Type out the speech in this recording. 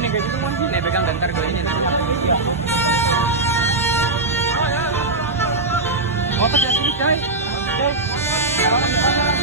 ini kayak gitu masih. Nih pegang dan ntar gue ini. Motor ya sini, coy. Coy.